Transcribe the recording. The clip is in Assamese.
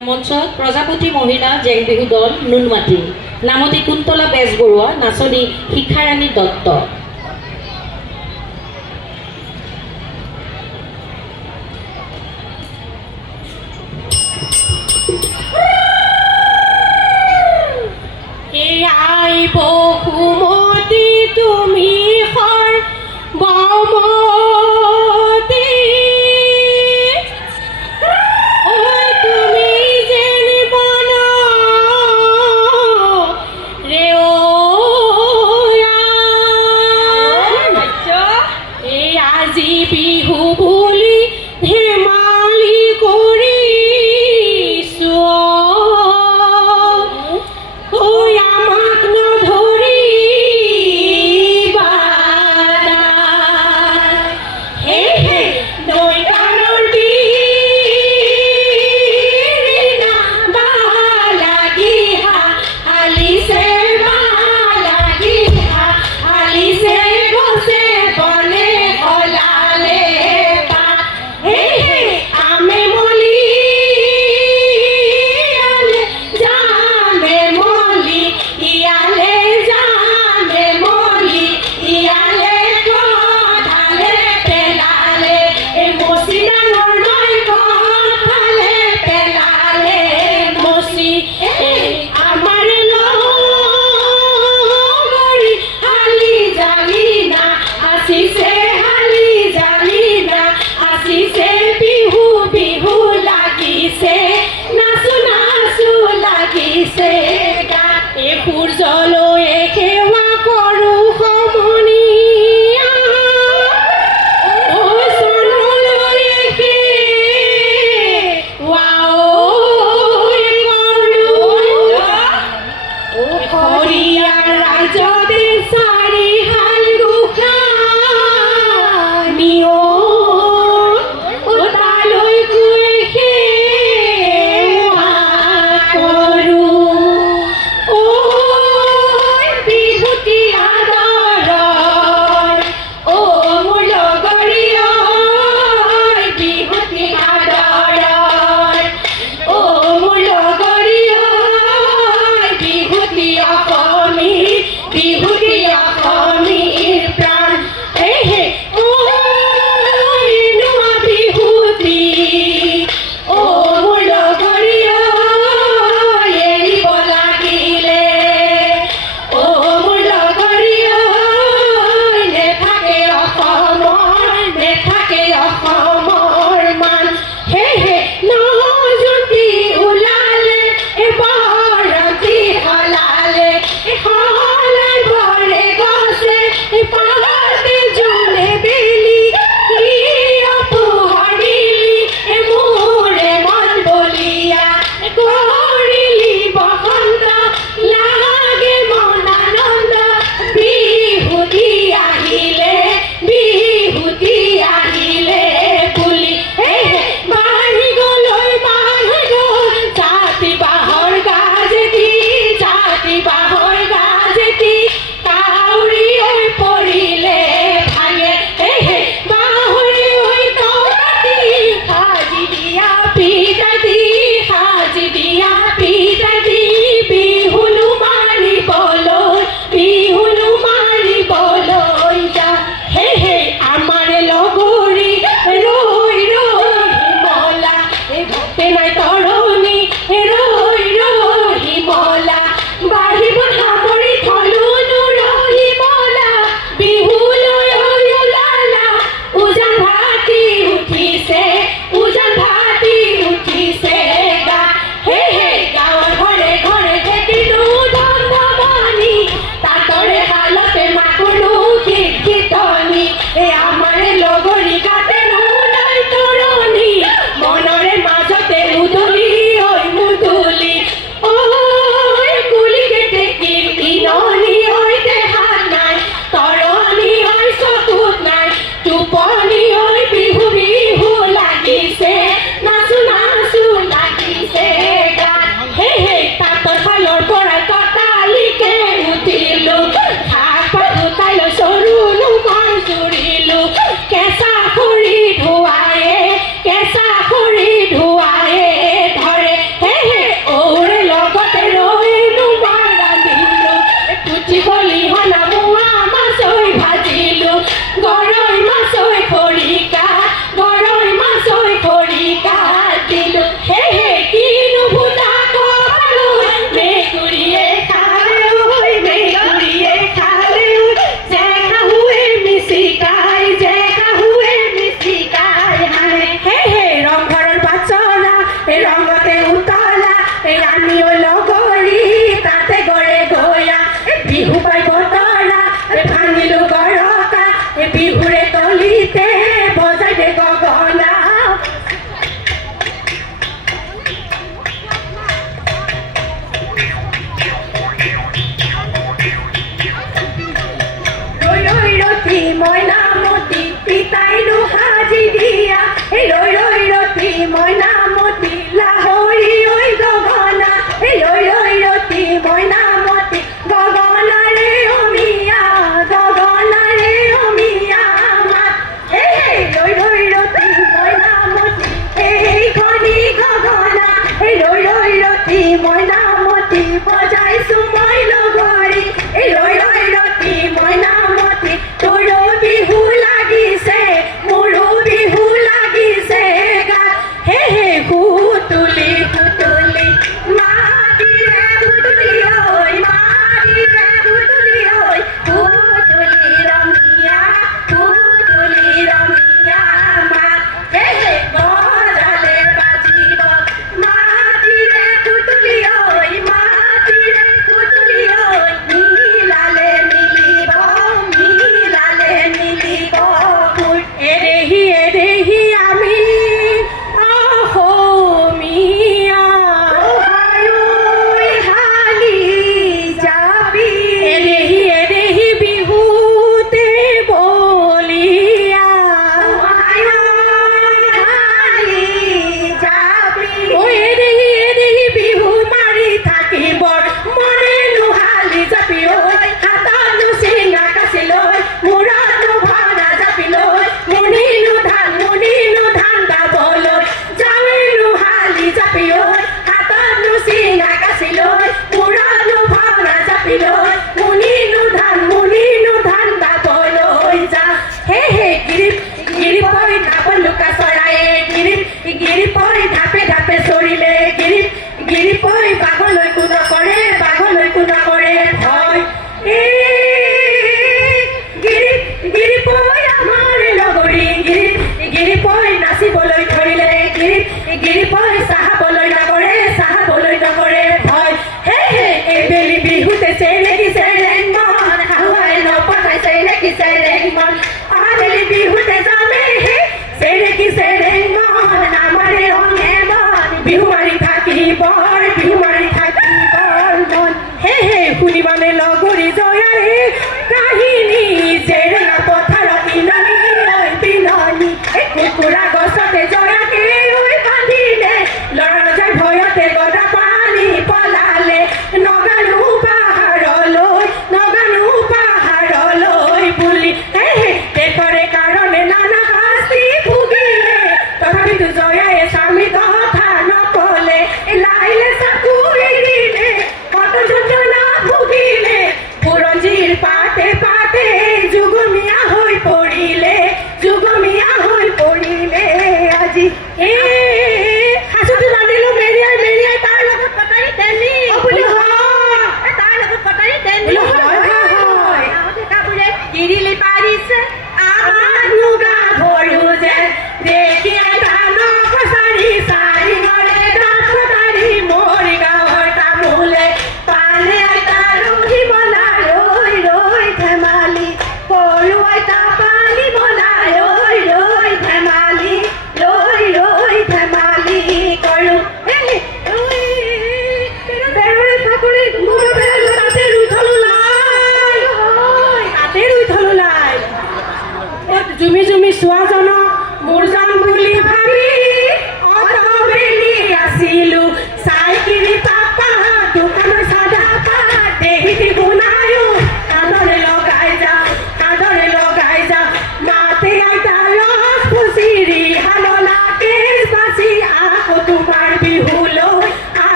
মঞ্চত প্ৰজাপতি মহিলা জেং বিহু দল নুনমাটি, নামতি কুন্তলা বেজবৰুৱা, নাচনী শিখাৰাণী দত্ত। এয়াই বহুমতি তুমি সৰ্বমতি, তুমি যেনিবন ৰেৱয়া, তাতে উতলা ৰাণীও লগৰী তাতে গৰে গয়া বিহু পাই বতৰা ভাঙিলো গৰকা বিহুৰে তলিতে বজাই দে গগনা ৰৈ ৰৈ ৰতি মইনামতি পিতাইনো সাজি দিয়া ৰৈ ৰৈ ৰতি মইনামতি লাহৰি ঐ গগনা ৰৈ ৰৈ ৰতি মইনামতি গগনাৰে অমিয়া গগনাৰে অমিয়া মাত ৰৈ ৰৈ ৰতি মইনামতি এইখনি গগনা ৰৈ ৰৈ ৰতি মইনামতি বজাইছো মই লগৰী ৰৈ ৰৈ ৰতি মইনামতি তোৰো বিহু লাগিছে মোৰো বিহু লাগিছে গাত হে সুতুলি সুতুলি মাটিৰে সুতুলি ঐ মাটিৰে সুতুলি ঐ সুতুলি ৰমীয়া মাত হে বজালে বাজিব মাটিৰে সুতুলি ঐ মাটিৰে সুতুলি ঐ মিলালে মিলিব এৰেহি আমি অসমীয়া হালি যাবি এৰেহি বিহুতে বলিয়া হালি যাবি এৰেহি বিহু মাৰি থাকিবৰ মনে নুহালি যাবি ঐ হাতনো চিঙা কাচি লৈ মূৰতো ভৰা জাপি লৈ মুনিনো ধান গাবলৈ যাৱে নুহালি জাপি ঐ হাতনো চিঙা কাচি লৈ মূৰতো ভৰা জাপি লৈ মুনিনো ধান গাবলৈ যা হে গিৰিপৈ ঢাপত লুকা চৰায়ে গিৰিপৈ ঢাপে ঢাপে চৰিলে গিৰিপৈ বাঘলৈকো নকৰে ভয় গিৰিপৈ আমাৰ লগৰী গিৰিপৈ নাচিবলৈ ধৰিলে গিৰিপৈ চাহাবলৈ নকৰে ভয় হে এইবেলি বিহুতে চেৰেকি চেৰেং মন হাহুৱাই নপঠাই চেৰেকি চেৰেং মন আবেলি বিহুতে যামে হে চেৰেকি চেৰেং মন আমাৰে ৰঙে মন বিহু মাৰি থাকিবৰ মন হে শুনিবানে লগৰী জয়াৰে কাহিনী জেৰেঙা পথাৰত বিননি কুকুৰা গছতে জয়াকে বান্ধিলে ল'ৰা যায় ভয়তে গদা পানী পলালে নগানো পাহাৰলৈ বুলি দেশৰে কাৰণে নানা শাস্তি ভুগিলে তথাপিতো জয়াই স্বামী কথা নকলে লাইলে চাকুৰি